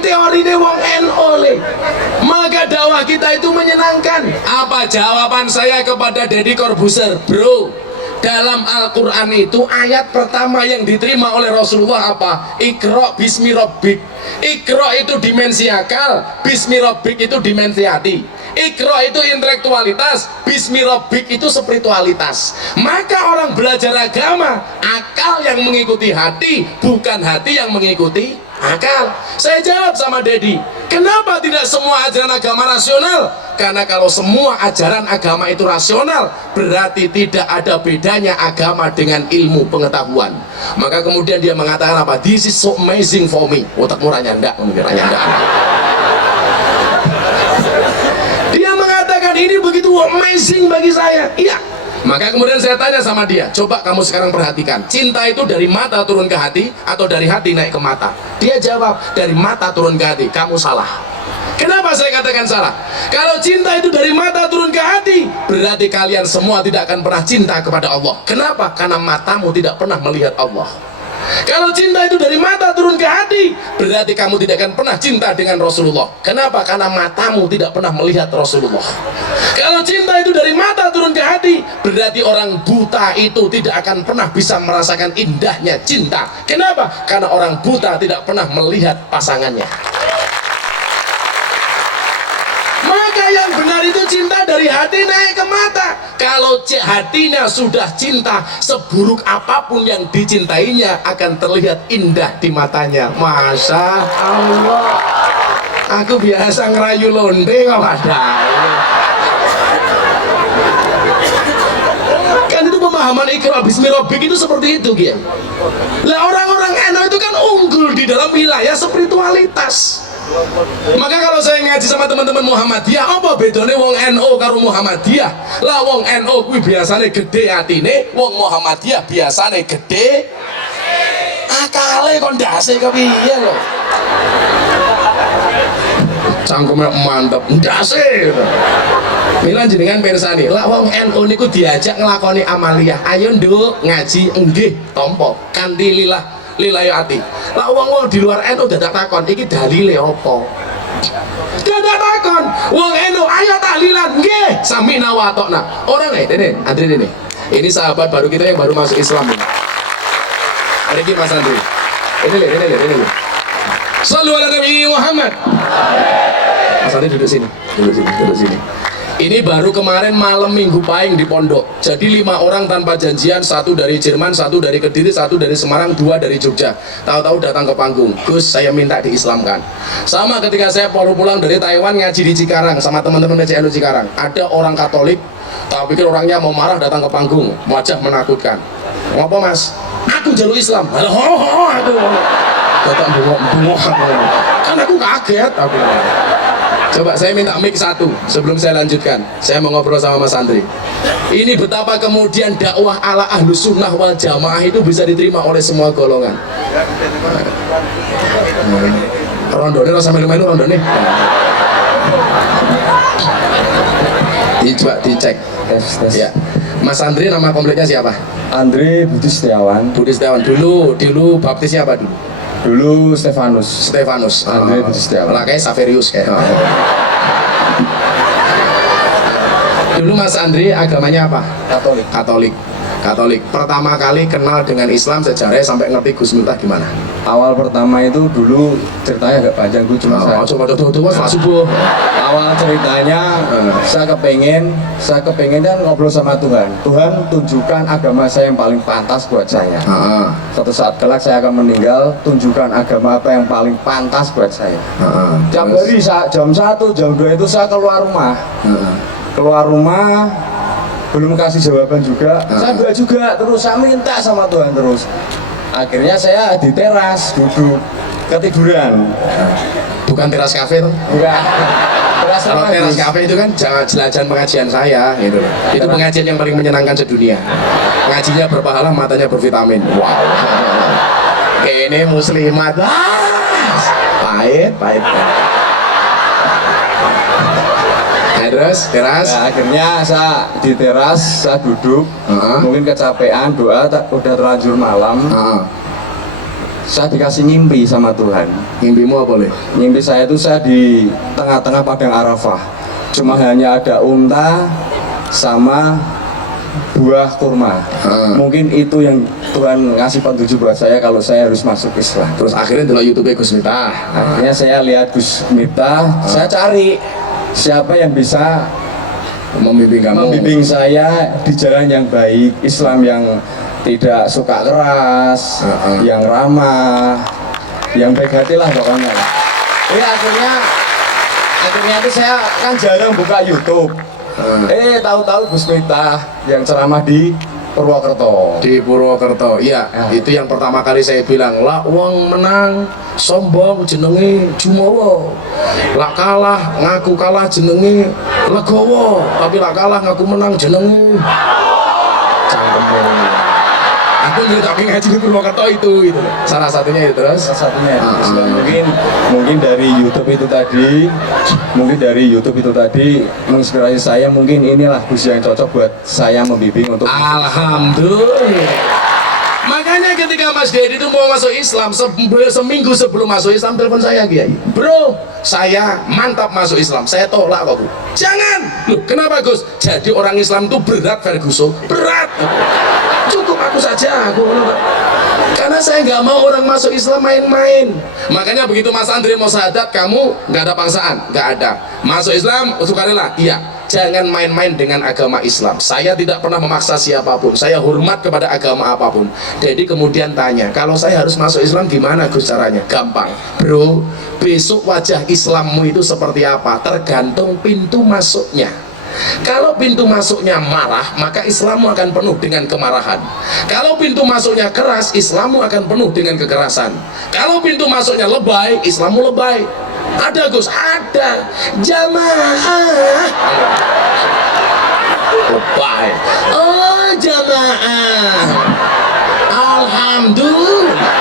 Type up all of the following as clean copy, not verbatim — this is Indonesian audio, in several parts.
teori ini wong NO le. Maka dakwah kita itu menyenangkan. Apa jawaban saya kepada Deddy Corbuzier? Bro, dalam Al-Quran itu ayat pertama yang diterima oleh Rasulullah apa? Iqra bismi rabbik. Iqra itu dimensi akal, bismi rabbik itu dimensi hati. Iqra itu intelektualitas, bismi rabbik itu spiritualitas. Maka orang belajar agama, akal yang mengikuti hati, bukan hati yang mengikuti akal. Saya jawab sama Dedi, kenapa tidak semua ajaran agama rasional? Karena kalau semua ajaran agama itu rasional, berarti tidak ada bedanya agama dengan ilmu pengetahuan. Maka kemudian dia mengatakan apa? This is so amazing for me. Otakmu ranyandak, dia mengatakan ini begitu amazing bagi saya. Iya. Maka kemudian saya tanya sama dia, coba kamu sekarang perhatikan, cinta itu dari mata turun ke hati atau dari hati naik ke mata? Dia jawab, dari mata turun ke hati. Kamu salah. Kenapa saya katakan salah? Kalau cinta itu dari mata turun ke hati, berarti kalian semua tidak akan pernah cinta kepada Allah. Kenapa? Karena matamu tidak pernah melihat Allah. Kalau cinta itu dari mata turun ke hati, berarti kamu tidak akan pernah cinta dengan Rasulullah. Kenapa? Karena matamu tidak pernah melihat Rasulullah. Kalau cinta itu dari mata turun ke hati, berarti orang buta itu tidak akan pernah bisa merasakan indahnya cinta. Kenapa? Karena orang buta tidak pernah melihat pasangannya. Maka yang benar itu cinta dari hati naik ke mata. Kalau hatinya sudah cinta, seburuk apapun yang dicintainya akan terlihat indah di matanya. Masya Allah, aku biasa ngerayu londe kok ada. Kan itu pemahaman Iqra bismi rabbik itu seperti itu, Kiai. Lah orang-orang NU itu kan unggul di dalam wilayah spiritualitas. Maka kalau saya ngaji sama teman-teman Muhammadiyah, apa bedanya wong NU karo Muhammadiyah? Lah wong NU kuwi biasane gede atine, wong Muhammadiyah biasane gede akale kok ndase kepiye lho. Cangkeme mantep ndase. Mila jenengan pirsani, lah wong NU niku diajak nglakoni amaliyah. Ayo nduk ngaji nggih tampa kanthi lillahi ati. Lah wong-wong di luar NU dadak takon, iki dalile apa? Dadak takon, wong NU ayo tahlilan nggih, sami nawatokna. Orang dene, Andri dene. Ini sahabat baru kita yang baru masuk Islam ini. Ada iki Mas Andri. Ini. Shallu ala Nabi Muhammad. Mas Andri duduk sini. Ini baru kemarin malam minggu pahing di pondok. Jadi 5 orang tanpa janjian, 1 dari Jerman, 1 dari Kediri, 1 dari Semarang, 2 dari Jogja. Tahu-tahu datang ke panggung, Gus saya minta diislamkan. Sama ketika saya baru pulang dari Taiwan ngaji di Cikarang sama teman-teman PCNU Cikarang. Ada orang Katolik, tak pikir orangnya mau marah datang ke panggung, wajah menakutkan. Ngapa Mas? Aku jalur Islam. Halo, aku. Datang bengok. Kan aku kaget aku. Coba saya minta mic 1 sebelum saya lanjutkan. Saya mau ngobrol sama Mas Andri. Ini betapa kemudian dakwah ala ahlus sunnah wal jamaah itu bisa diterima oleh semua golongan. Rondone rasa melu-melu rondone. Coba dicek. Tes. Ya. Mas Andri nama kompleknya siapa? Andri Budi Setiawan. Dulu baptisnya apa dulu? Dulu Stefanus. Andri Budi Setiawan. Lah kayak Saverius kayak. Dulu Mas Andri agamanya apa? Katolik. Pertama kali kenal dengan Islam sejarahnya sampai ngerti Gus Miftah gimana? Awal pertama itu dulu ceritanya agak panjang, gue cuma subuh. Awal ceritanya saya kepengen dan ngobrol sama Tuhan. Tuhan tunjukkan agama saya yang paling pantas buat saya. Suatu saat kelak saya akan meninggal, tunjukkan agama apa yang paling pantas buat saya. Tiap hari jam 1, jam 2 itu saya keluar rumah. Belum kasih jawaban juga, saya doa juga terus, saya minta sama Tuhan terus. Akhirnya saya di teras duduk ketiduran. Bukan teras kafe tuh? Bukan. Kalau teras kafe itu kan jelajan pengajian saya gitu. Itu pengajian yang paling menyenangkan sedunia. Ngajinya berpahala, matanya bervitamin. Wow. Ini muslimat. Pahit. Terus teras. Nah, akhirnya saya di teras, saya duduk, mungkin kecapean, doa udah terlanjur malam. saya dikasih ngimpi sama Tuhan. Mimpimu apa, Le? Mimpi saya itu saya di tengah-tengah padang Arafah. Cuma hanya ada unta sama buah kurma. Mungkin itu yang Tuhan ngasih petunjuk buat saya kalau saya harus masuk Islam. Terus akhirnya delok YouTube Gus Miftah. Akhirnya saya lihat Gus Miftah, saya cari siapa yang bisa Membimbing kamu. membimbing saya di jalan yang baik, Islam yang tidak suka keras, yang ramah, yang baik hati lah pokoknya. Jadi akhirnya itu saya kan jarang buka YouTube. Tahu-tahu Gus Miftah yang ceramah di Purwokerto. Di Purwokerto, iya. Itu yang pertama kali saya bilang, lak wong menang sombong jenenge Jumawa, lak kalah ngaku kalah jenenge Legowo, tapi lak kalah ngaku menang jenenge cangkemmu. Aku nyeritain ngaji di Purwokerto itu salah satunya itu. Terus Salah satunya mungkin dari YouTube itu tadi menginspirasi saya. Mungkin inilah Gus yang cocok buat saya membimbing untuk alhamdulillah. Makanya ketika Mas Dedi itu mau masuk Islam, seminggu sebelum masuk Islam telepon saya, Kiai, bro, saya mantap masuk Islam. Saya tolak kok, Bro. Jangan. Loh, kenapa Gus? Jadi orang Islam itu berat, Ferguson, berat. Cukup aku saja, karena saya nggak mau orang masuk Islam main-main. Makanya begitu Mas Andre mau syahadat, kamu nggak ada paksaan, nggak ada. Masuk Islam, sukarela, iya. Jangan main-main dengan agama Islam. Saya tidak pernah memaksa siapapun. Saya hormat kepada agama apapun. Jadi kemudian tanya, kalau saya harus masuk Islam gimana Gus caranya? Gampang, bro. Besok wajah Islammu itu seperti apa? Tergantung pintu masuknya. Kalau pintu masuknya marah, maka Islammu akan penuh dengan kemarahan. Kalau pintu masuknya keras, Islammu akan penuh dengan kekerasan. Kalau pintu masuknya lebay, Islammu lebay. Ada Gus, ada jamaah. Lebay. Oh jamaah. Alhamdulillah.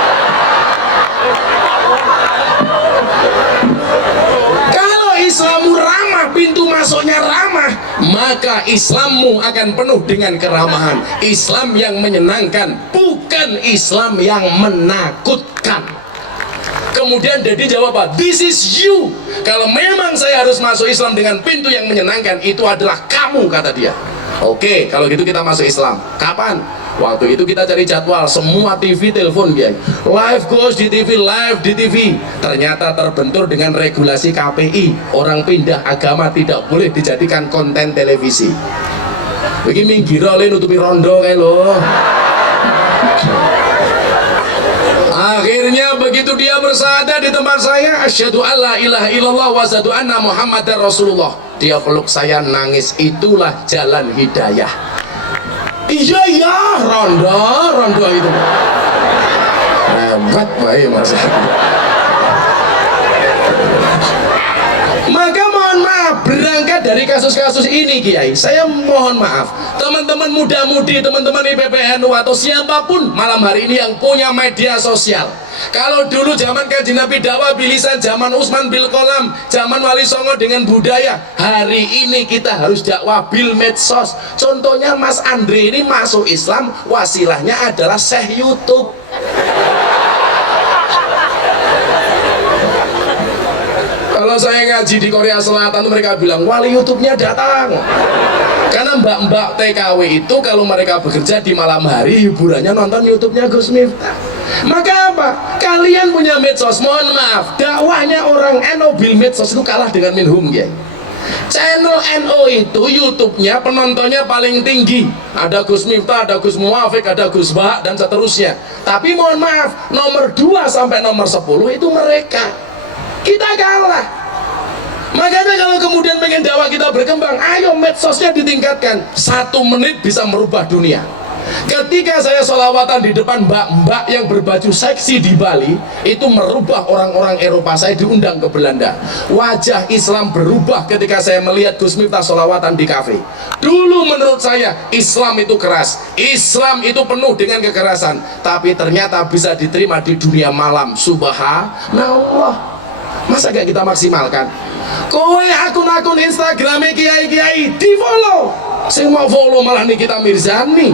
Kalau Islammu ramah, pintu masuknya ramah, maka Islammu akan penuh dengan keramahan. Islam yang menyenangkan, bukan Islam yang menakutkan. Kemudian Dedi jawab apa? This is you. Kalau memang saya harus masuk Islam dengan pintu yang menyenangkan, itu adalah kamu, kata dia. Oke, kalau gitu kita masuk Islam. Kapan? Waktu itu kita cari jadwal, semua TV telepon dia. Live Gus di TV, live di TV. Ternyata terbentur dengan regulasi KPI. Orang pindah agama tidak boleh dijadikan konten televisi. Begini minggir oleh nutupi rondo kayak lo. Akhirnya begitu dia bersyahadat di tempat saya, asyhadu alla ilaha illallah wa asyhadu anna muhammadar rasulullah. Dia peluk saya nangis, itulah jalan hidayah. Iya, rondo itu. Hebat baik Mas. Maka mohon maaf, berangkat dari kasus-kasus ini Kiai, saya mohon maaf teman-teman muda-mudi, teman-teman IPPNU atau siapapun malam hari ini yang punya media sosial. Kalau dulu zaman Kanjeng Nabi dakwah bilisan, zaman Utsman bil kolam, zaman Wali Songo dengan budaya, hari ini kita harus dakwah bil medsos. Contohnya Mas Andre ini masuk Islam, wasilahnya adalah Syekh YouTube. Kalau saya ngaji di Korea Selatan mereka bilang wali YouTube-nya datang. Karena mbak-mbak TKW itu kalau mereka bekerja di malam hari, hiburannya nonton YouTube-nya Gus Miftah. Maka apa? Kalian punya medsos, mohon maaf, dakwahnya orang NU bil medsos itu kalah dengan minhum ya. Channel NU itu YouTube-nya penontonnya paling tinggi. Ada Gus Miftah, ada Gus Muwafiq, ada Gus Bah dan seterusnya. Tapi mohon maaf, nomor 2 sampai nomor 10 itu mereka. Kita kalah. Makanya kalau kemudian pengen dakwah kita berkembang, ayo medsosnya ditingkatkan. 1 menit bisa merubah dunia. Ketika saya sholawatan di depan mbak-mbak yang berbaju seksi di Bali, itu merubah orang-orang Eropa. Saya diundang ke Belanda. Wajah Islam berubah ketika saya melihat Gus Miftah sholawatan di kafe. Dulu menurut saya Islam itu keras, Islam itu penuh dengan kekerasan. Tapi ternyata bisa diterima di dunia malam. Subhanallah. Masa gak kita maksimalkan? Kowe akun-akun Instagramnya kiai-kiai di follow. Saya mau follow malah nih kita Mirzani.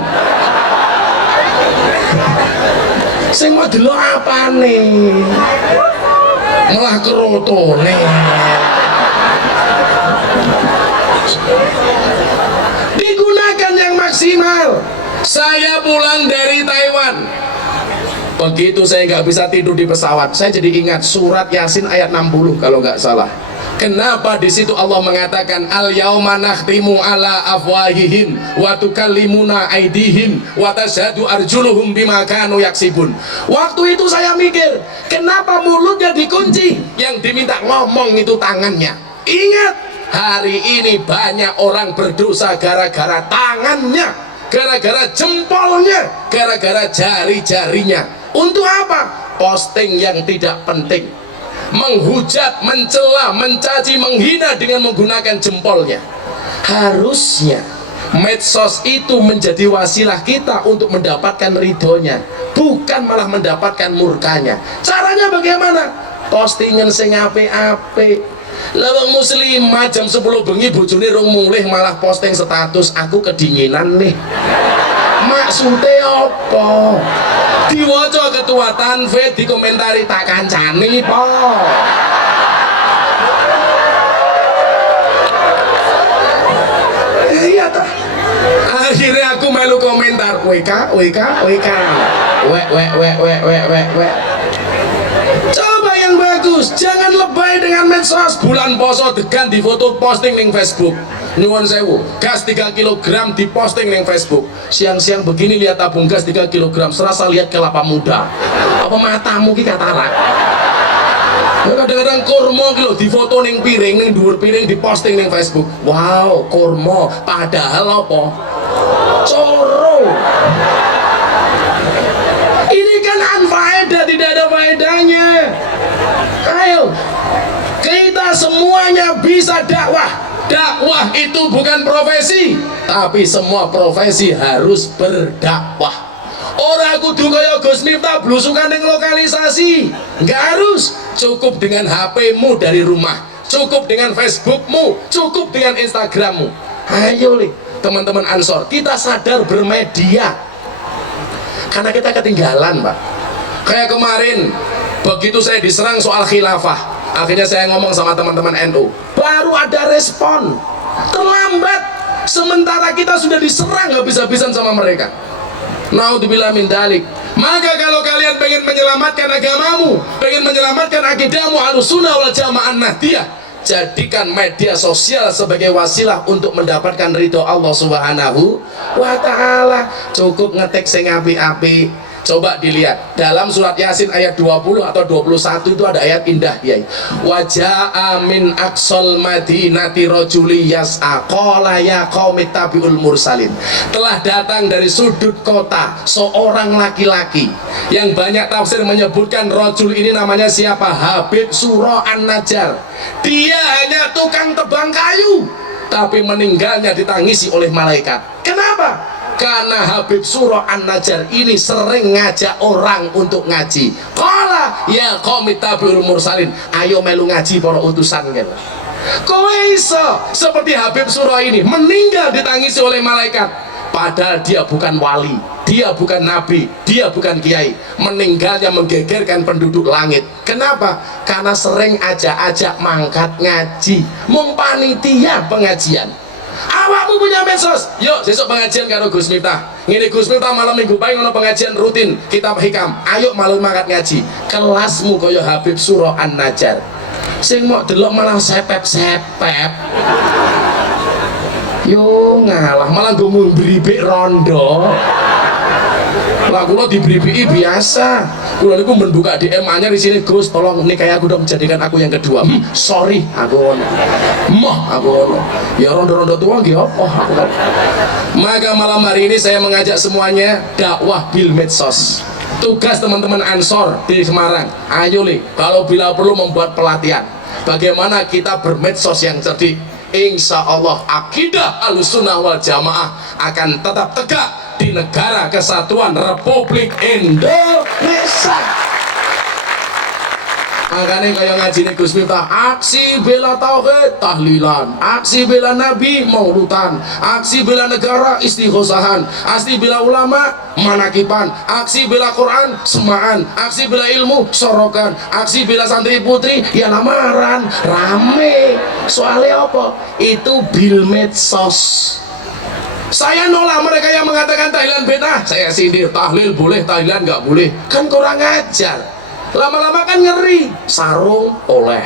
Sing mau delok apane? Malah kerotone. Digunakan yang maksimal. Saya pulang dari Taiwan. Begitu saya nggak bisa tidur di pesawat, saya jadi ingat surat Yasin ayat 60 kalau nggak salah. Kenapa di situ Allah mengatakan al yauma nakhtimu ala afwahihim wa tukallimuna aydihim wa tashhadu arjuluhum bima kanu yaksibun. Waktu itu saya mikir, kenapa mulutnya dikunci? Yang diminta ngomong itu tangannya. Ingat, hari ini banyak orang berdosa gara-gara tangannya, gara-gara jempolnya, gara-gara jari-jarinya. Untuk apa? Posting yang tidak penting, menghujat, mencela, mencaci, menghina dengan menggunakan jempolnya. Harusnya medsos itu menjadi wasilah kita untuk mendapatkan ridhonya, bukan malah mendapatkan murkanya. Caranya bagaimana? Postingan sing apik-apik. Lawang muslimah jam 10 bengi bojone rong mulih malah posting status aku kedinginan nih. Maksudnya apa? Diwaca ketua tanfid, dikomentari tak kancani po. Iya ta. Akhirnya aku melu komentar WK. Coba yang bagus, jangan lebay dengan medsos. Bulan poso degan di foto posting ning Facebook. Nyuwun sewu, gas 3 kg diposting ning Facebook. Siang-siang begini lihat tabung gas 3 kg, serasa lihat kelapa muda. Apa matamu ki katarak? Kadang-kadang kurma ki lho difoto ning piring, ning dhuwur piring diposting ning Facebook. Wow, kurma, padahal apa? Coro. Ini kan anfaedah, tidak ada faedahnya. Ayo, kita semuanya bisa dakwah. Dakwah itu bukan profesi, tapi semua profesi harus berdakwah. Orang kudu kaya Gus Miftah blusukan ning lokalisasi. Nggak harus, cukup dengan HP-mu dari rumah, cukup dengan Facebook-mu, cukup dengan Instagram-mu. Ayo nih teman-teman Ansor, kita sadar bermedia. Karena kita ketinggalan, Pak. Kayak kemarin begitu saya diserang soal khilafah, akhirnya saya ngomong sama teman-teman NU, baru ada respon. Terlambat, sementara kita sudah diserang habis-habisan sama mereka. Naudzubillah min dzalik. Maka kalau kalian pengen menyelamatkan agamamu, pengen menyelamatkan akidahmu Ahlussunnah wal Jamaah Nahdiyah, jadikan media sosial sebagai wasilah untuk mendapatkan ridho Allah Subhanahu wa ta'ala. Cukup ngetik sing apik-apik. Coba dilihat dalam surat Yasin ayat 20 atau 21 itu ada ayat indah ya. Waja'a min aqsal madinati rajuli yas'a qala ya qaumi tabi'ul mursalin. Telah datang dari sudut kota seorang laki-laki yang banyak tafsir menyebutkan rajul ini namanya siapa? Habib Suro An-Najjar. Dia hanya tukang tebang kayu, tapi meninggalnya ditangisi oleh malaikat. Kenapa? Karena Habib Suro An-Najjar ini sering ngajak orang untuk ngaji. Qala ya qaumi tabi'ul mursalin, ayo melu ngaji para utusan kan. Kowe iso seperti Habib Suro ini meninggal ditangisi oleh malaikat, padahal dia bukan wali, dia bukan nabi, dia bukan kiai. Meninggalnya menggegerkan penduduk langit. Kenapa? Karena sering ajak-ajak mangkat ngaji, mung panitia pengajian. Awakmu punya medsos, yuk besok pengajian karo Gus Miftah. Ngene Gus Miftah malam minggu pagi ngono pengajian rutin kitab hikam. Ayo malu mangkat ngaji. Kelasmu kaya Habib Suro An-Najjar. Sing mau delok malah sepep-sepep. Yo ngalah malah gue mau beribik rondo. Lah kula diberi biasa. Kula niku membuka DM anyar di sini, Gus, tolong nikahi aku dong, jadikan aku yang kedua. Sorry, aku ngono. Aku ngono. Ya rondo-rondo tua nggih apa aku. Maka malam hari ini saya mengajak semuanya dakwah bil medsos. Tugas teman-teman Ansor di Semarang, ayo li, kalau bila perlu membuat pelatihan bagaimana kita bermedsos yang cerdik. Insya Allah akidah Ahlussunnah wal Jamaah akan tetap tegak di negara kesatuan Republik Indonesia. Angkane kaya ngajine Gus Miftah, aksi bela tauhid tahlilan, aksi bela nabi maulutan, aksi bela negara istighosahan, aksi bela ulama manakipan, aksi bela Quran semaan, aksi bela ilmu sorokan, aksi bela santri putri ya lamaran rame. Soalnya apa? Itu bil medsos. Saya nolak mereka yang mengatakan tahlilan bid'ah. Saya sindir, tahlil boleh, tahlilan nggak boleh. Kan kurang ajar. Lama-lama kan ngeri. Sarung oleh,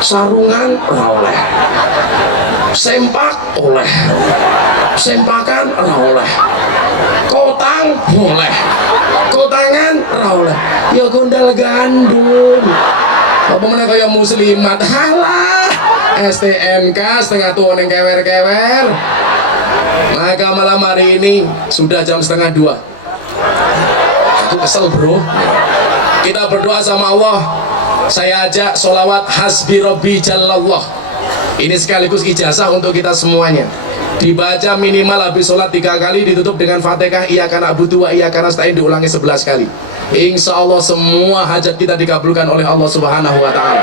sarungan oleh, sempak oleh, sempakan oleh, kotang boleh, kotangan oleh. Ya gondal gandum. Apa mana kaya muslimat? Halah, STNK setengah tua neng kewer-kewer. Maka malam hari ini sudah jam 1:30. Aku kesel bro. Kita berdoa sama Allah. Saya ajak sholawat hasbi rabbi jallallah. Ini sekaligus ijazah untuk kita semuanya. Dibaca minimal habis sholat 3 kali, ditutup dengan Fatihah iyyaka na'budu wa iyyaka nasta'in, diulangi 11 kali. Insya Allah semua hajat kita dikabulkan oleh Allah Subhanahu wa ta'ala.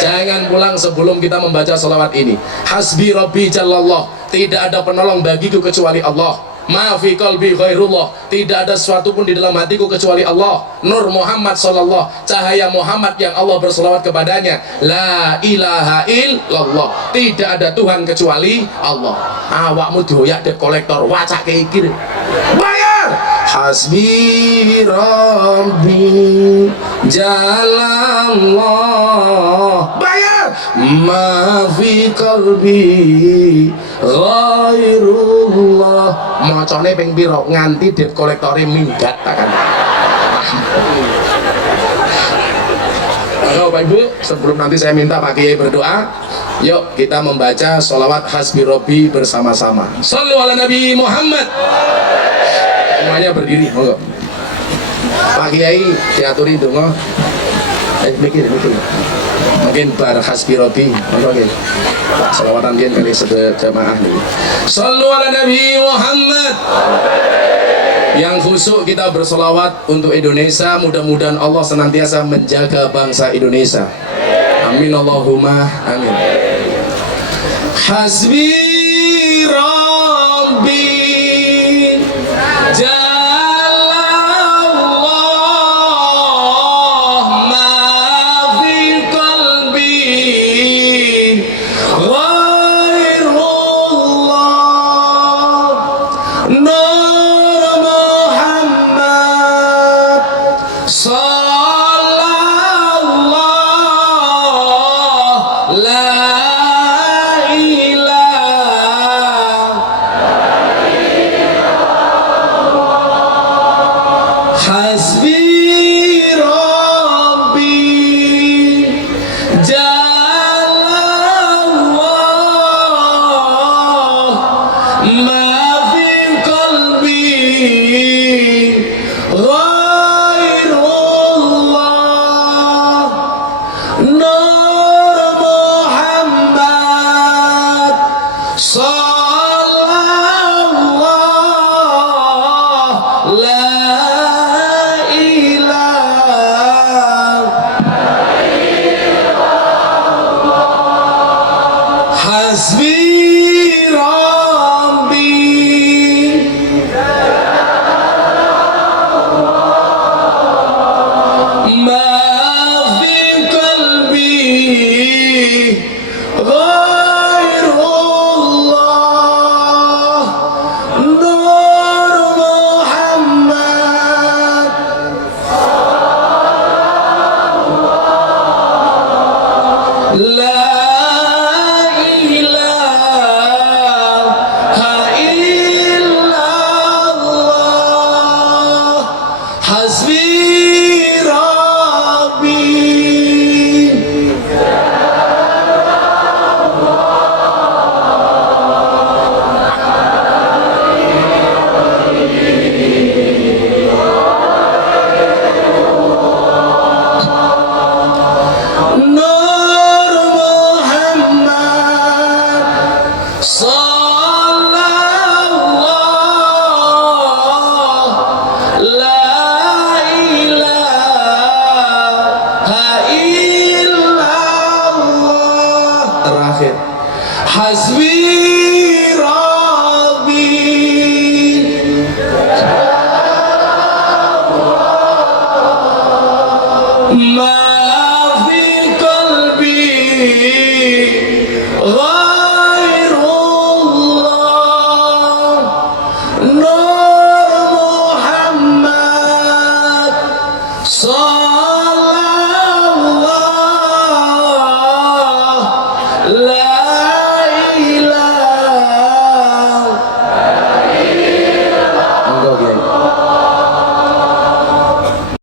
Jangan pulang sebelum kita membaca sholawat ini. Hasbi rabbi jallallah, tidak ada penolong bagiku kecuali Allah. Ma fi qalbi ghairullah, tidak ada sesuatu pun di dalam hatiku kecuali Allah. Nur Muhammad sallallahu, cahaya Muhammad yang Allah berselawat kepadanya. La ilaha illallah, tidak ada Tuhan kecuali Allah. Awakmu doyak dep kolektor wacak ke iki. Bayar. Hasbi rabbi jalallah. Bayar. Ma fi qalbi ghairullah. Macane ping pira nganti debt kolektore minggat kan. Halo Bapak Ibu, sebelum nanti saya minta Pak Kiai berdoa, yuk kita membaca sholawat hasbi robbi bersama-sama. Shallu ala Nabi Muhammad. Semuanya berdiri, monggo. Pak Kiai diaturi donga. Mikir. Mungkin bar hasbi robbi, monggo nggih. Sholawatan nggih kali jamaah niki. Shallu ala Nabi Muhammad. Yang khusyuk kita bersolawat untuk Indonesia, mudah-mudahan Allah senantiasa menjaga bangsa Indonesia. Amin Allahumma amin. Hasbi Rabbi Jalallah, ma fi qalbi ghairullah, Nur Muhammad sallallahu la hasbi rabbi jalallah, ma fi qalbi ghairullah, Nur Muhammad sallallahu la hasbi rabbi ma fi qalbi ghairullah, Nur Muhammad la hasbi rabbi Nur hasbi rabbi ma fi qalbi ghairullah no